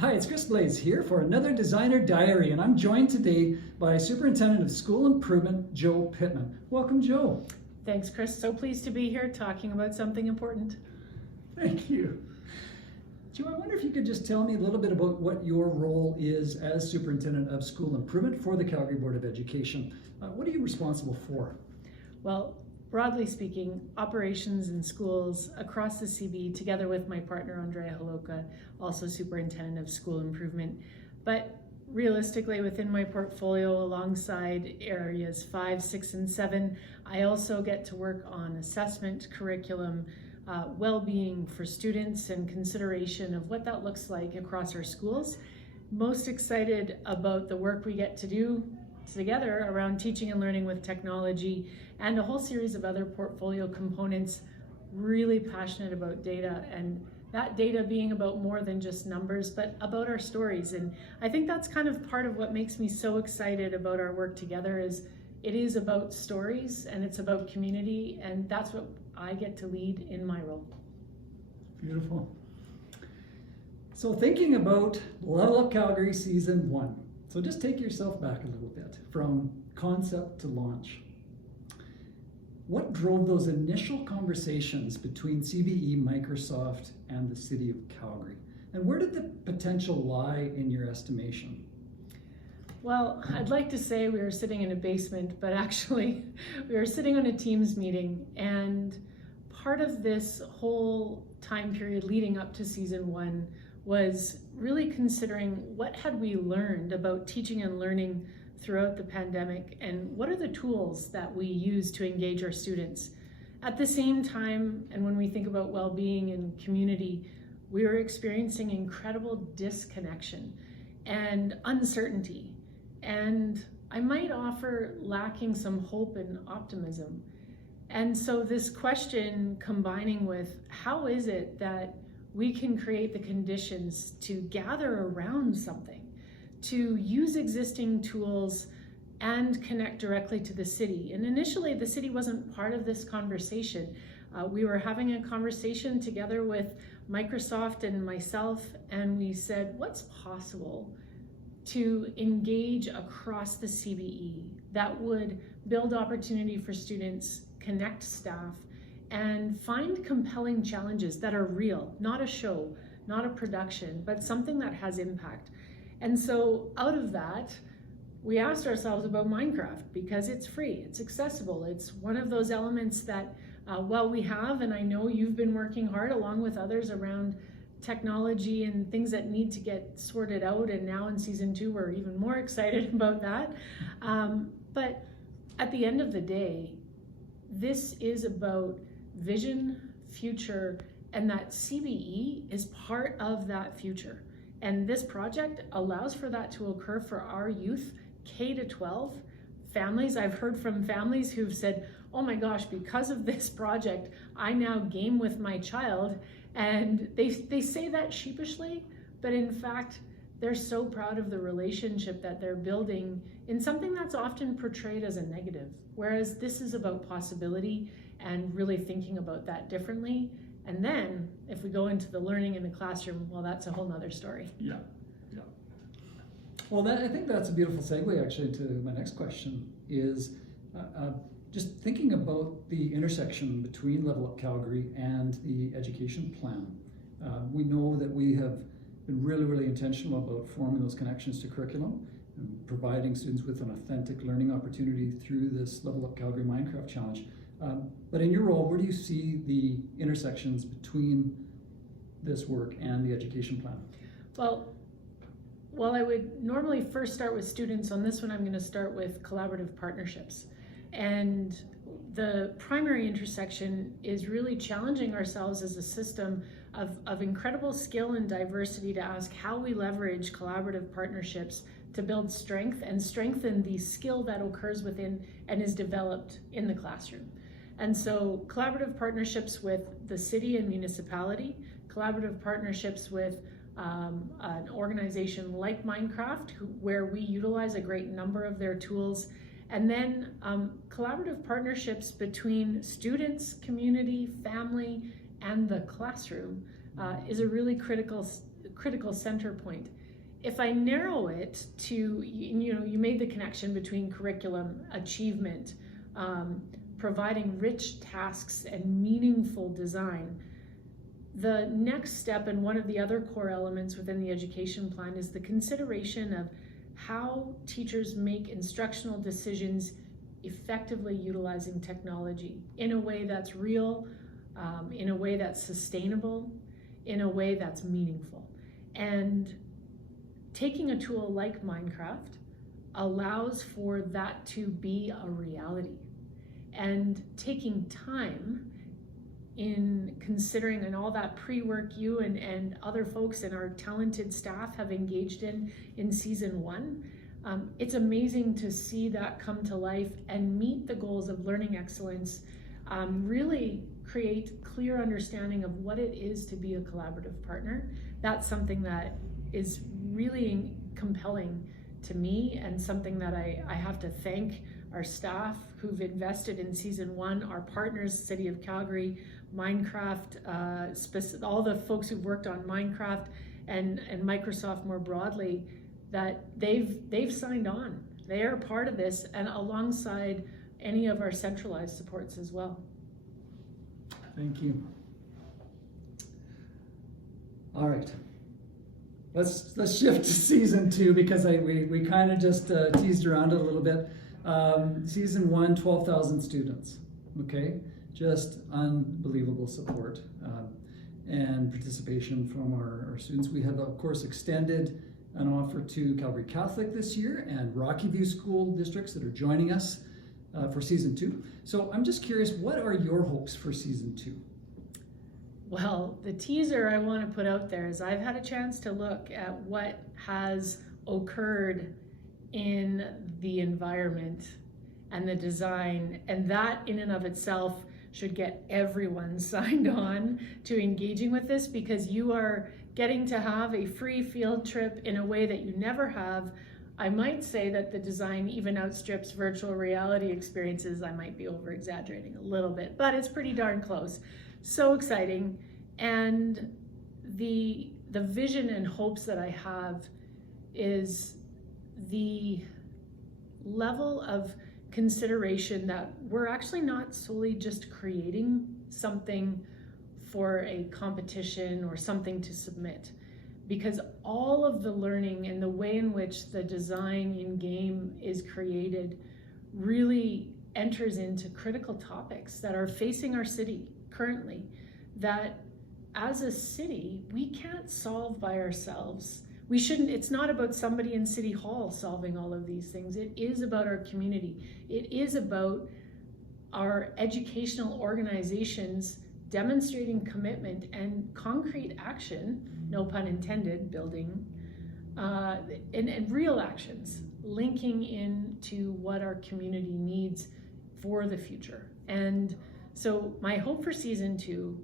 Hi, it's Chris Blaze here for another Designer Diary, and I'm joined today by Superintendent of School Improvement, Jo Pitman. Welcome, Jo. Thanks, Chris. So pleased to be here talking about something important. Thank you. Jo, I wonder if you could just tell me a little bit about what your role is as Superintendent of School Improvement for the Calgary Board of Education. What are you responsible for? Well, broadly speaking, operations in schools across the CB, together with my partner Andrea Holoka, also Superintendent of School Improvement. But realistically, within my portfolio, alongside areas 5, 6, and 7, I also get to work on assessment, curriculum, well-being for students, and consideration of what that looks like across our schools. Most excited about the work we get to do together around teaching and learning with technology and a whole series of other portfolio components. Really passionate about data, and that data being about more than just numbers, but about our stories. And I think that's kind of part of what makes me so excited about our work together is it is about stories and it's about community, and that's what I get to lead in my role. Beautiful. So thinking about Level Up Calgary Season 1. So just take yourself back a little bit from concept to launch. What drove those initial conversations between CBE, Microsoft, and the City of Calgary? And where did the potential lie in your estimation? Well, I'd like to say we were sitting in a basement, but actually we were sitting on a Teams meeting, and part of this whole time period leading up to Season 1 was really considering what had we learned about teaching and learning throughout the pandemic, and what are the tools that we use to engage our students. At the same time, and when we think about well-being and community, we were experiencing incredible disconnection and uncertainty, and I might offer lacking some hope and optimism. And so this question combining with how is it that we can create the conditions to gather around something, to use existing tools and connect directly to the city. And initially, the city wasn't part of this conversation. We were having a conversation together with Microsoft and myself, and we said, what's possible to engage across the CBE that would build opportunity for students, connect staff, and find compelling challenges that are real, not a show, not a production, but something that has impact. And so out of that, we asked ourselves about Minecraft because it's free, it's accessible. It's one of those elements that while we have, and I know you've been working hard along with others around technology and things that need to get sorted out, and now in Season 2, we're even more excited about that. But at the end of the day, this is about vision, future, and that CBE is part of that future. And this project allows for that to occur for our youth, K to 12. Families, I've heard from families who've said, oh my gosh, because of this project, I now game with my child. And they say that sheepishly, but in fact, they're so proud of the relationship that they're building in something that's often portrayed as a negative. Whereas this is about possibility and really thinking about that differently. And then if we go into the learning in the classroom, well, that's a whole nother story. Yeah. Well, I think that's a beautiful segue actually to my next question is just thinking about the intersection between Level Up Calgary and the education plan. We know that we have been really intentional about forming those connections to curriculum and providing students with an authentic learning opportunity through this Level Up Calgary Minecraft Challenge. But in your role, where do you see the intersections between this work and the education plan? Well, while I would normally first start with students, on this one I'm going to start with collaborative partnerships. And the primary intersection is really challenging ourselves as a system of incredible skill and diversity to ask how we leverage collaborative partnerships to build strength and strengthen the skill that occurs within and is developed in the classroom. And so collaborative partnerships with the city and municipality, collaborative partnerships with an organization like Minecraft, where we utilize a great number of their tools, and then collaborative partnerships between students, community, family, and the classroom is a really critical critical center point. If I narrow it to, you made the connection between curriculum, achievement, providing rich tasks and meaningful design. The next step, and one of the other core elements within the education plan, is the consideration of how teachers make instructional decisions effectively utilizing technology in a way that's real, in a way that's sustainable, in a way that's meaningful. And taking a tool like Minecraft allows for that to be a reality. And taking time in considering, and all that pre-work you and other folks and our talented staff have engaged in season 1, it's amazing to see that come to life and meet the goals of learning excellence, really create clear understanding of what it is to be a collaborative partner. That's something that is really compelling to me, and something that I have to thank our staff who've invested in season 1, our partners, City of Calgary, Minecraft, all the folks who've worked on Minecraft and Microsoft more broadly, that they've signed on. They are part of this, and alongside any of our centralized supports as well. Thank you. All right. Let's shift to season 2, because we kind of just teased around it a little bit. Season 1, 12,000 students. Okay, just unbelievable support and participation from our students. We have, of course, extended an offer to Calgary Catholic this year and Rocky View School districts that are joining us for season 2. So I'm just curious, what are your hopes for season 2? Well, the teaser I want to put out there is I've had a chance to look at what has occurred in the environment and the design, and that in and of itself should get everyone signed on to engaging with this, because you are getting to have a free field trip in a way that you never have. I might say that the design even outstrips virtual reality experiences. I might be over exaggerating a little bit, but it's pretty darn close. So exciting. And the vision and hopes that I have is the level of consideration that we're actually not solely just creating something for a competition or something to submit, because all of the learning and the way in which the design in game is created really enters into critical topics that are facing our city currently, that as a city we can't solve by ourselves. We shouldn't. It's not about somebody in City Hall solving all of these things. It is about our community. It is about our educational organizations demonstrating commitment and concrete action, no pun intended, building, and real actions, linking into what our community needs for the future. And so my hope for season 2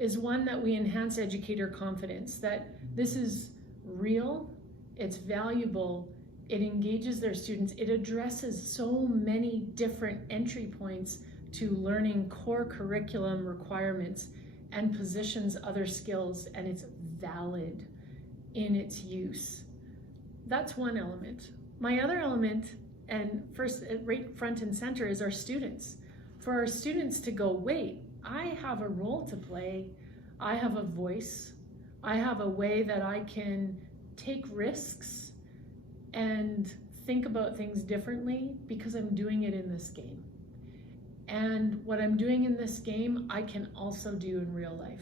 is one that we enhance educator confidence, that this is real, it's valuable, it engages their students, it addresses so many different entry points to learning core curriculum requirements and positions other skills, and it's valid in its use. That's one element. My other element, and first right front and center, is our students. For our students to go, wait, I have a role to play, I have a voice, I have a way that I can take risks and think about things differently because I'm doing it in this game. And what I'm doing in this game, I can also do in real life.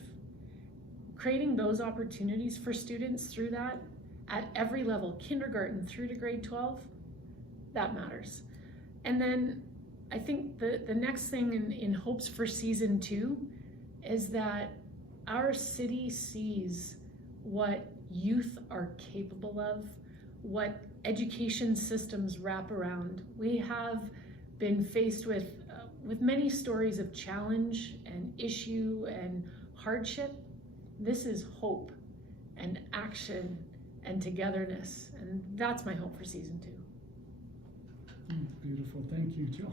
Creating those opportunities for students through that at every level, kindergarten through to grade 12, that matters. And then I think the next thing in hopes for season 2 is that our city sees what youth are capable of, what education systems wrap around. We have been faced with many stories of challenge and issue and hardship. This is hope and action and togetherness, and that's my hope for season 2. Beautiful, thank you, Jo.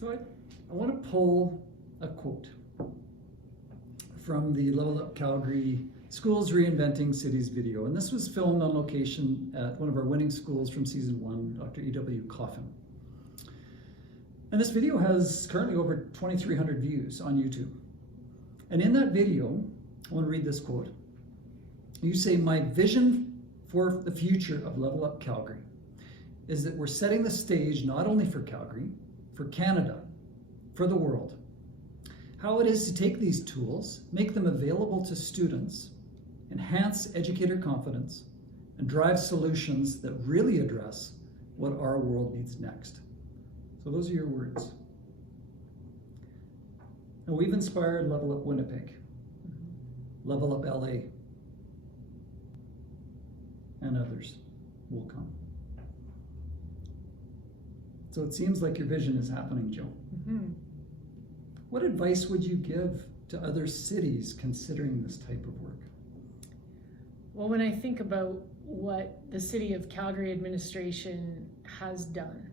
So I want to pull a quote from the Level Up Calgary Schools Reinventing Cities video. And this was filmed on location at one of our winning schools from season 1, Dr. E.W. Coffin. And this video has currently over 2,300 views on YouTube. And in that video, I want to read this quote. You say, "My vision for the future of Level Up Calgary is that we're setting the stage not only for Calgary, for Canada, for the world. How it is to take these tools, make them available to students, enhance educator confidence, and drive solutions that really address what our world needs next." So those are your words. And we've inspired Level Up Winnipeg, Level Up LA, and others will come. So it seems like your vision is happening, Jo. Mm-hmm. What advice would you give to other cities considering this type of work? Well, when I think about what the City of Calgary administration has done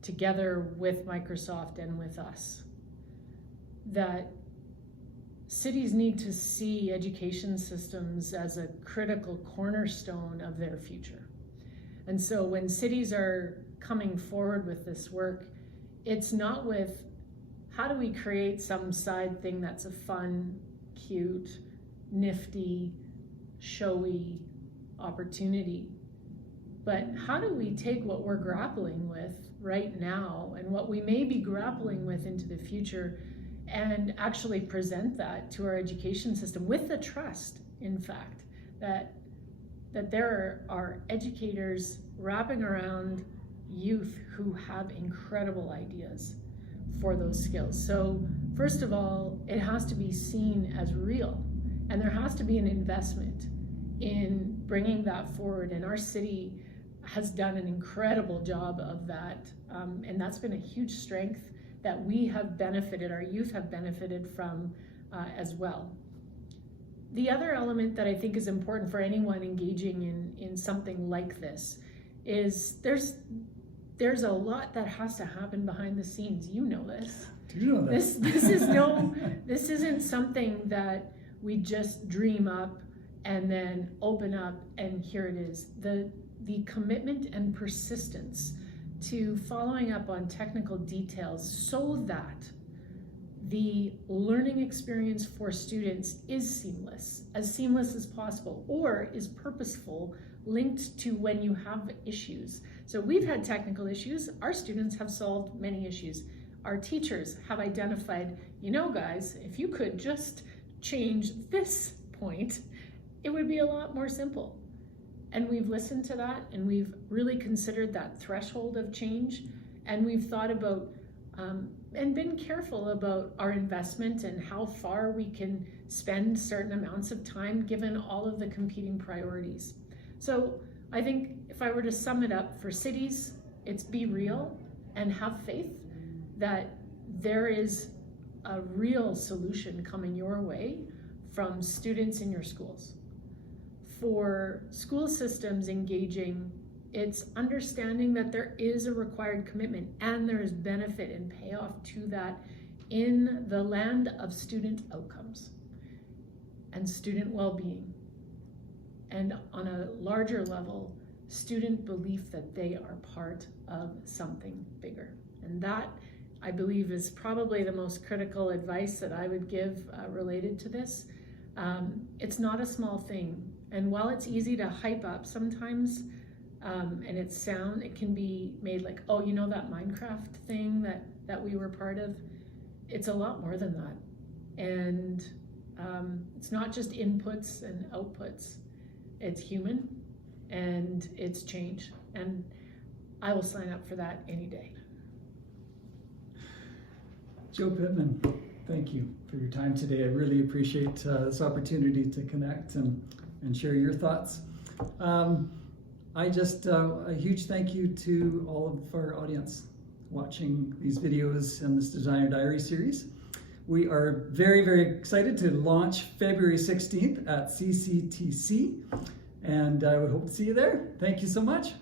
together with Microsoft and with us, that cities need to see education systems as a critical cornerstone of their future. And so when cities are coming forward with this work, it's not with how do we create some side thing that's a fun, cute, nifty, showy opportunity, but how do we take what we're grappling with right now and what we may be grappling with into the future and actually present that to our education system with the trust, in fact, that there are educators wrapping around youth who have incredible ideas for those skills. So first of all, it has to be seen as real, and there has to be an investment in bringing that forward, and our city has done an incredible job of that, and that's been a huge strength that we have benefited, our youth have benefited from as well. The other element that I think is important for anyone engaging in something like this is there's a lot that has to happen behind the scenes. You know this. Do you know that? This isn't something that we just dream up and then open up and here it is. The commitment and persistence to following up on technical details so that the learning experience for students is seamless as possible, or is purposeful, linked to when you have issues. So we've had technical issues, our students have solved many issues. Our teachers have identified, you know guys, if you could just change this point, it would be a lot more simple. And we've listened to that, and we've really considered that threshold of change, and we've thought about and been careful about our investment and how far we can spend certain amounts of time given all of the competing priorities. So I think if I were to sum it up for cities, it's be real and have faith that there is a real solution coming your way from students in your schools. For school systems engaging, it's understanding that there is a required commitment and there is benefit and payoff to that in the land of student outcomes and student well-being. And on a larger level, student belief that they are part of something bigger. And that, I believe, is probably the most critical advice that I would give related to this. It's not a small thing. And while it's easy to hype up sometimes, and it can be made like, oh, you know that Minecraft thing that we were part of? It's a lot more than that. And it's not just inputs and outputs. It's human and it's change. And I will sign up for that any day. Jo Pitman, thank you for your time today. I really appreciate this opportunity to connect and share your thoughts. A huge thank you to all of our audience watching these videos and this Designer Diary series. We are very, very excited to launch February 16th at CCTC, and I would hope to see you there. Thank you so much.